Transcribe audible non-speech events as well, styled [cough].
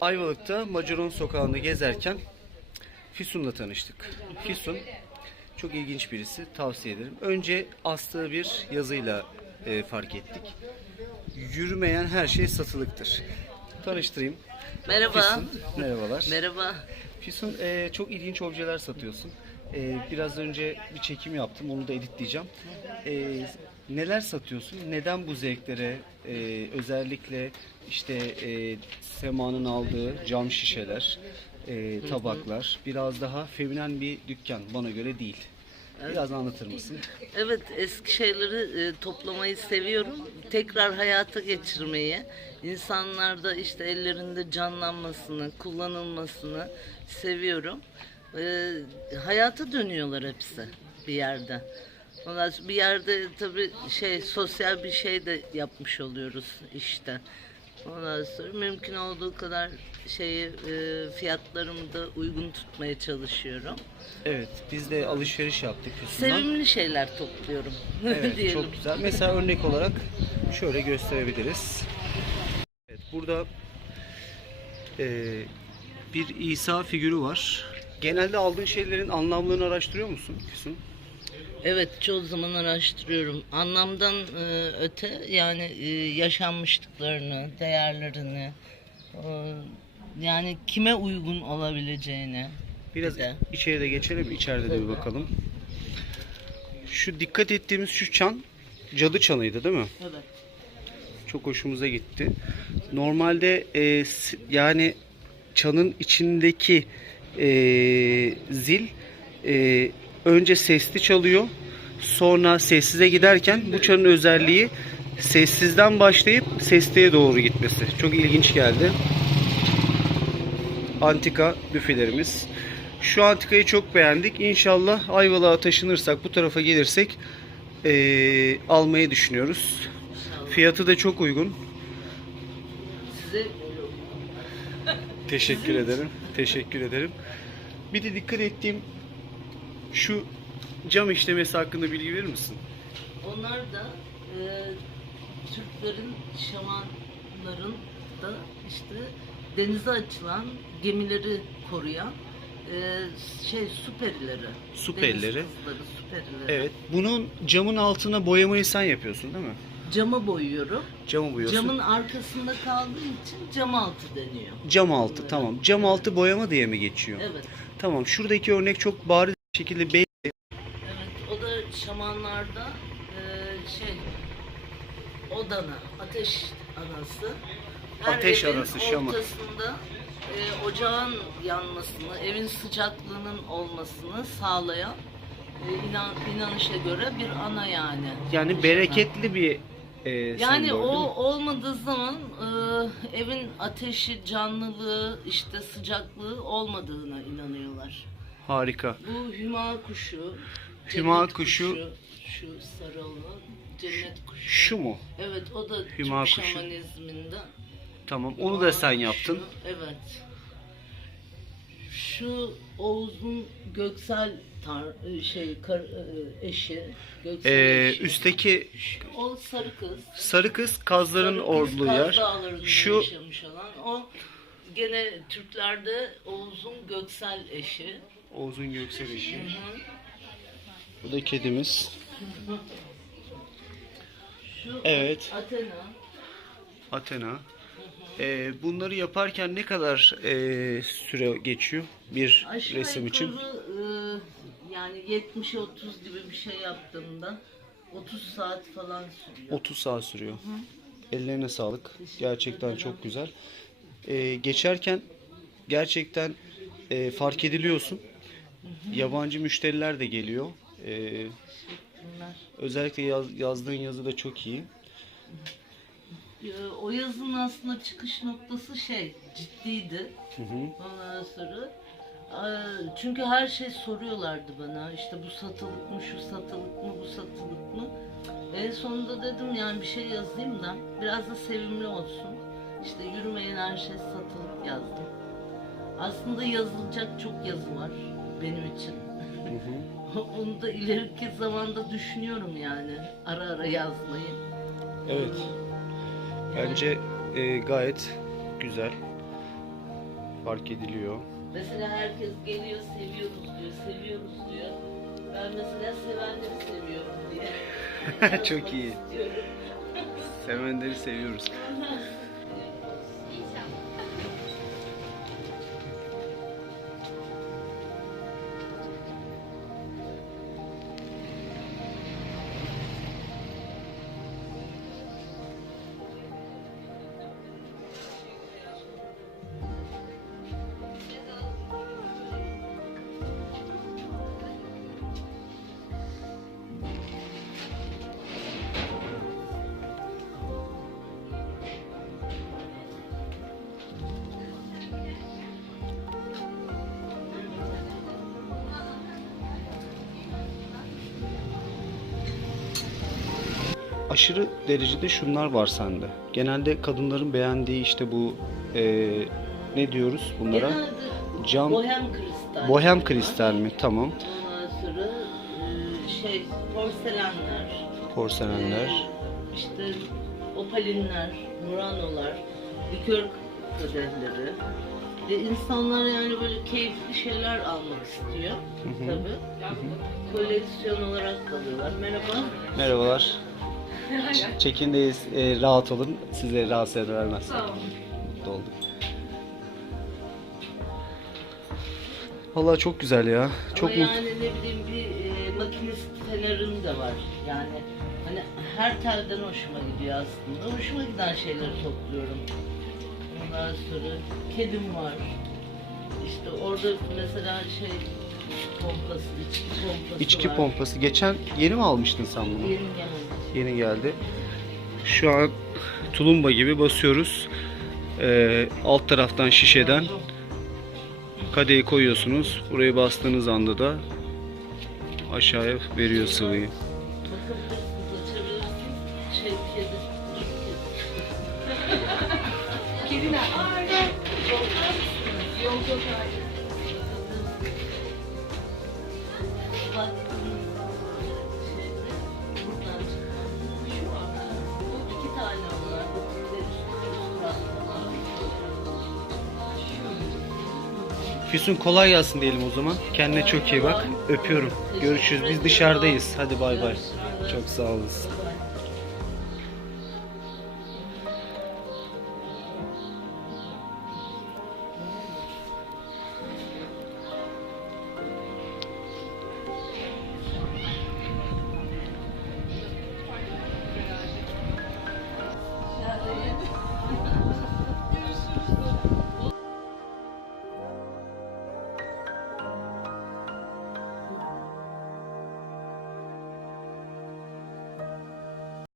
Ayvalık'ta Macaron sokağında gezerken Füsun'la tanıştık. Füsun çok ilginç birisi. Tavsiye ederim. Önce astığı bir yazıyla e, fark ettik. Yürümeyen her şey satılıktır. Tanıştırayım. Merhaba. Füsun. Merhabalar. Merhaba. Füsun e, çok ilginç objeler satıyorsun. E, biraz önce bir çekim yaptım. Onu da editleyeceğim. E, neler satıyorsun? Neden bu zevklere e, özellikle işte e, Sema'nın aldığı cam şişeler, e, tabaklar biraz daha feminen bir dükkan bana göre değil. Biraz anlatır mısın? Evet eski şeyleri e, toplamayı seviyorum. Tekrar hayata geçirmeyi, insanlarda işte ellerinde canlanmasını, kullanılmasını seviyorum. E, hayata dönüyorlar hepsi bir yerde. Ondan sonra bir yerde tabii şey sosyal bir şey de yapmış oluyoruz işte. Ondan sonra mümkün olduğu kadar şeyi e, fiyatlarımı da uygun tutmaya çalışıyorum. Evet, biz de alışveriş yaptık Füsun'dan. Sevimli şeyler topluyorum. [laughs] Evet, diyelim. çok güzel. Mesela örnek olarak şöyle gösterebiliriz. Evet, burada eee, bir İsa figürü var. Genelde aldığın şeylerin anlamlarını araştırıyor musun Füsun? Evet çoğu zaman araştırıyorum. Anlamdan e, öte yani e, yaşanmışlıklarını, değerlerini, e, yani kime uygun olabileceğini. Biraz Bir de. içeri de geçelim, içeride de bir bakalım. Şu dikkat ettiğimiz şu çan cadı çanıydı değil mi? Evet. Çok hoşumuza gitti. Normalde e, yani çanın içindeki e, zil e, önce sesli çalıyor. Sonra sessize giderken bu çanın özelliği sessizden başlayıp sesliye doğru gitmesi. Çok ilginç geldi. Antika büfelerimiz. Şu antikayı çok beğendik. İnşallah Ayvalık'a taşınırsak bu tarafa gelirsek e, almayı düşünüyoruz. Fiyatı da çok uygun. Size Teşekkür ederim. Teşekkür ederim. Bir de dikkat ettiğim şu cam işlemesi hakkında bilgi verir misin? onlar da e, Türklerin, şamanların da işte denize açılan gemileri koruyan e, şey. Su Deniz perileri. kızları, su perileri. Evet. Bunun camın altına boyamayı sen yapıyorsun değil mi? Camı boyuyorum. Camı boyuyorsun. Camın arkasında kaldığı için cam altı deniyor. Cam altı tamam. Cam altı boyama diye mi geçiyor? Evet. Tamam. Şuradaki örnek çok bariz şekilde belli. Evet. O da şamanlarda e, şey odana, ateş anası. Ateş evin anası, şaman. ortasında e, ocağın yanmasını, evin sıcaklığının olmasını sağlayan e, inan, inanışa göre bir ana yani. Yani bereketli bir e, Yani o olmadığı zaman e, evin ateşi, canlılığı, işte sıcaklığı olmadığına inanıyorlar. Harika. Bu hüma kuşu, Hüma cennet kuşu. şu sarı olan cennet kuşu. Şu mu? Evet o da Hüma Türk kuşu. şamanizminde. Tamam. Onu da sen Hüma yaptın. kuşu, Evet. Şu Oğuz'un Göksel tar- şey kar- e, eşi, Göksel Ee, eşi. üstteki o sarı kız. sarı kız kazların Sarı kız Kaz yer. Dağları'nda Şu yaşamış olan. O gene Türklerde Oğuz'un Göksel eşi. Oğuz'un Göksel eşi. Bu da kedimiz. Evet. Athena. Athena. Ee, bunları yaparken ne kadar e, süre geçiyor bir Aşağı resim için? yukarı, e, yani 70-30 gibi bir şey yaptığımda 30 saat falan sürüyor. 30 saat sürüyor. Ellerine sağlık. Gerçekten çok güzel. Ee, geçerken gerçekten e, fark ediliyorsun. Yabancı müşteriler de geliyor. Ee, Bunlar. özellikle yaz- yazdığın yazı da çok iyi. E, O yazın aslında çıkış noktası şey ciddiydi. Hı hı. Ondan sonra e, çünkü her şey soruyorlardı bana işte bu satılık mı şu satılık mı bu satılık mı en sonunda dedim yani bir şey yazayım da biraz da sevimli olsun işte yürümeyen her şey satılık yazdım aslında yazılacak çok yazı var benim için Hı [laughs] da ileriki zamanda düşünüyorum yani ara ara yazmayı Evet. Bence e, gayet güzel. fark ediliyor. Mesela herkes geliyor seviyoruz diyor, seviyoruz diyor. Ben mesela sevenleri seviyorum diye. [laughs] Çok iyi. [laughs] Sevenleri seviyoruz. Aşırı derecede şunlar var sende. Genelde kadınların beğendiği işte bu e, ne diyoruz bunlara? Genelde Cam bohem kristal. bohem kristal mi? Tamam. Ondan sonra e, şey porselenler. Porselenler. e, işte opalinler, muranolar, likör kadehleri. Ve insanlar yani böyle keyifli şeyler almak istiyor tabii. Koleksiyon olarak kalıyorlar. Merhaba. Merhabalar. Çekindeyiz. E, rahat olun. Size rahatsız edermez. Mutlu olduk. Vallahi çok güzel ya. Çok Ama mutlu. yani ne bileyim bir e, makinist fenerim de var. Yani hani her telden hoşuma gidiyor aslında. Hoşuma giden şeyleri topluyorum. Ondan sonra kedim var. İşte orada mesela şey pompası, içki pompası İçki var. pompası. Geçen yeni mi almıştın sen bunu? Yerin yanında. Yeni geldi. Şu an tulumba gibi basıyoruz. Ee, alt taraftan şişeden kadehi koyuyorsunuz. Burayı bastığınız anda da aşağıya veriyor sıvıyı. Kediler. Yok yok Füsun kolay gelsin diyelim o zaman. Kendine çok iyi bak. Öpüyorum. Görüşürüz. Biz dışarıdayız. Hadi bay bay. Çok sağ olasın.